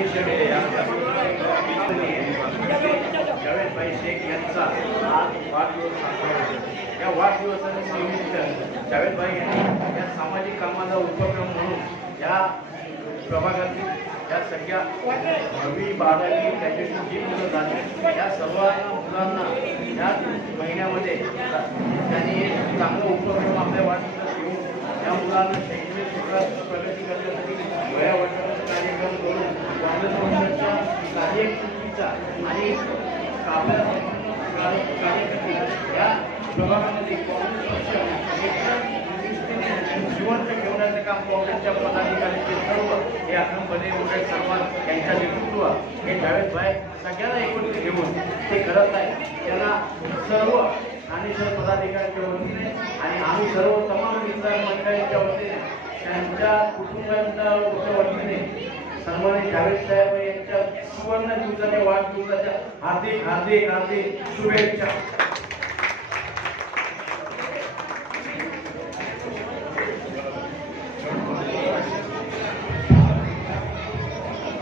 अध्यक्षपदी जवेदभाई शेख यांचा आज वाढदिवस साजरा होतो या वाढदिवसाच्या निमित्त जावेदभाई यांनी या सामाजिक कामाचा उपक्रम म्हणून या प्रभागातील या सगळ्या हवी बारावी त्याच्यातून जी मुलं जाते या सर्वांना मुलांना या महिन्यामध्ये त्यांनी एक चांगला उपक्रम आपल्या वाढदिवसात घेऊन त्या मुलांना शैक्षणिक क्षेत्रात प्रगती करण्यासाठी कार्यकृतीचा आणि आपल्या कार्यकर्ते या प्रभागामध्ये काँग्रेस पक्ष जिवंत ठेवण्याचं काम काँग्रेसच्या पदाधिकाऱ्यांचे सर्व हे अखंडपणे वगैरे सर्वात यांच्या नेतृत्व हे जावेदभाई सगळ्यांना एकत्रित घेऊन ते करत आहे त्यांना सर्व आणि सर्व पदाधिकाऱ्यांच्या वतीने आणि आम्ही सर्व तमाम मित्र मंडळींच्या वतीने त्यांच्या कुटुंबांच्या वतीने सन्मानित जावेद साहेब यांच्या सुवर्ण दिवसाच्या वाढदिवसाच्या हार्दिक हार्दिक हार्दिक शुभेच्छा.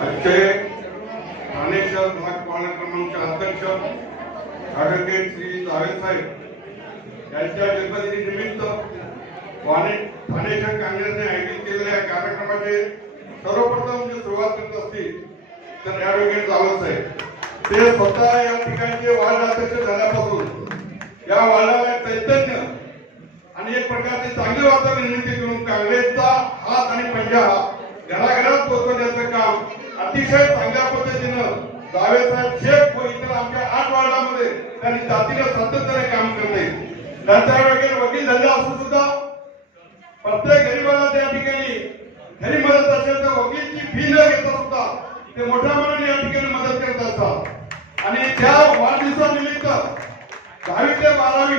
आजचे ठाणे शहर भाग क्रमांक अध्यक्ष ॲडव्होकेट श्री जावेद साहेब यांच्या ठाणे शहर काँग्रेसने आयोजित केलेल्या कार्यक्रमाचे सर्वप्रथम जे सुरुवात करत असतील तर ॲडव्होकेट चालूच आहे. ते स्वतः या ठिकाणचे वार्ड अध्यक्ष झाल्यापासून या वार्डाला एक चैतन्य आणि एक प्रकारचे चांगले वातावरण निर्मिती करून काँग्रेसचा हात आणि पंजा घराघरात पोहोचवण्याचं काम अतिशय चांगल्या पद्धतीनं जावेदसाहेब शेख व इतर आमच्या आठ वार्डामध्ये त्यांनी जातीनं सातत्याने काम करते. त्यांच्या वगैरे वकील धंदा असून सुद्धा प्रत्येक गरीबाला त्या ठिकाणी घरी मदत असेल तर वकीलची फी न घेता ते मोठ्या मनाने या ठिकाणी मदत करत असतात. आणि त्या वाढदिवसानिमित्त दहावी ते बारावी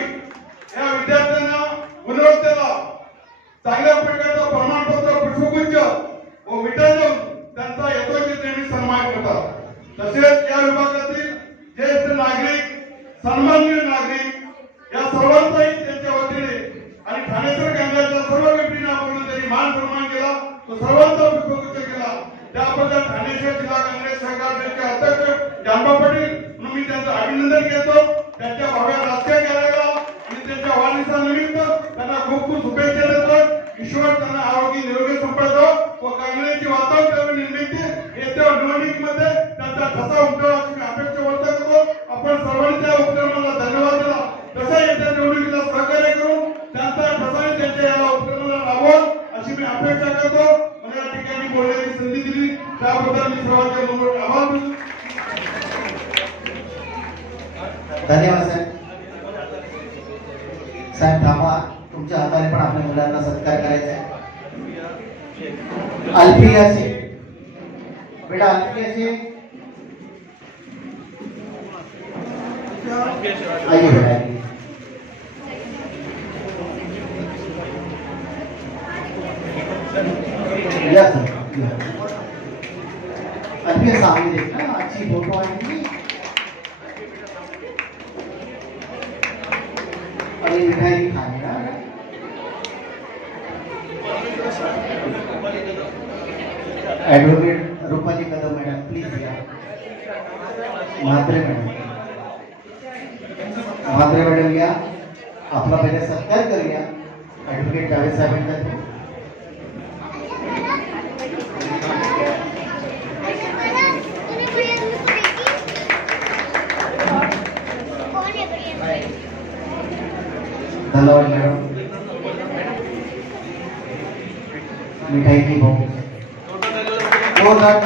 या विद्यार्थ्यांना गुणवत्तेला चांगल्या प्रकारचं प्रमाणपत्र पुष्पगुच्छ व मिठाई त्यांचा यथोचित नेहमी सन्मान करतात. तसेच या विभागातील ज्येष्ठ नागरिक सन्माननीय नागरिक या सर्वांचाही त्यांच्या वतीने आणि ठाणेश्वर केंद्राच्या सर्व व्यक्तींना आपण त्यांनी मान सन्मान केला तो सर्वांचा पुष्पगुच्छ त्याबद्दल ठाणेश्वर जिल्हा काँग्रेस सरकारचे अध्यक्ष जानबा पाटील म्हणून मी त्यांचं अभिनंदन करतो. त्यांच्या भव्य राजकीय कार्याला आणि त्यांच्या वाढदिवसानिमित्त त्यांना खूप खूप शुभेच्छा देतो. ईश्वर त्यांना आरोग्य निरोगी संपडतो व काँग्रेसची वातावरण निर्मिती येत्या निवडणुकीमध्ये त्यांचा ठसा उमटवा धन्यवाद साहेब साहेब थांबा तुमच्या हाताने पण आपल्या मुलांना सत्कार बेटा आइए सर. या। अल्फिया सामने देखना अच्छी फ़ोटो आएगी ये मिठाई भी खाएगा advocate Rupali Kadam madam please या म्हात्रे मॅडम म्हात्रे मॅडम या आपला पहिले सत्कार करूया ऍडव्होकेट जावेद साहेबांचा धन्यवाद मॅडम मिठाई की भाऊ जोरदार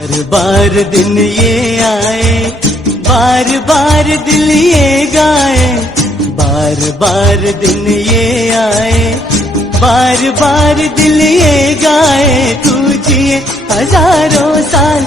हर बार दिन ये आए बार बार दिल ये गाए बार बार दिन ये आए बार बार दिल ये गाए तू हजारों साल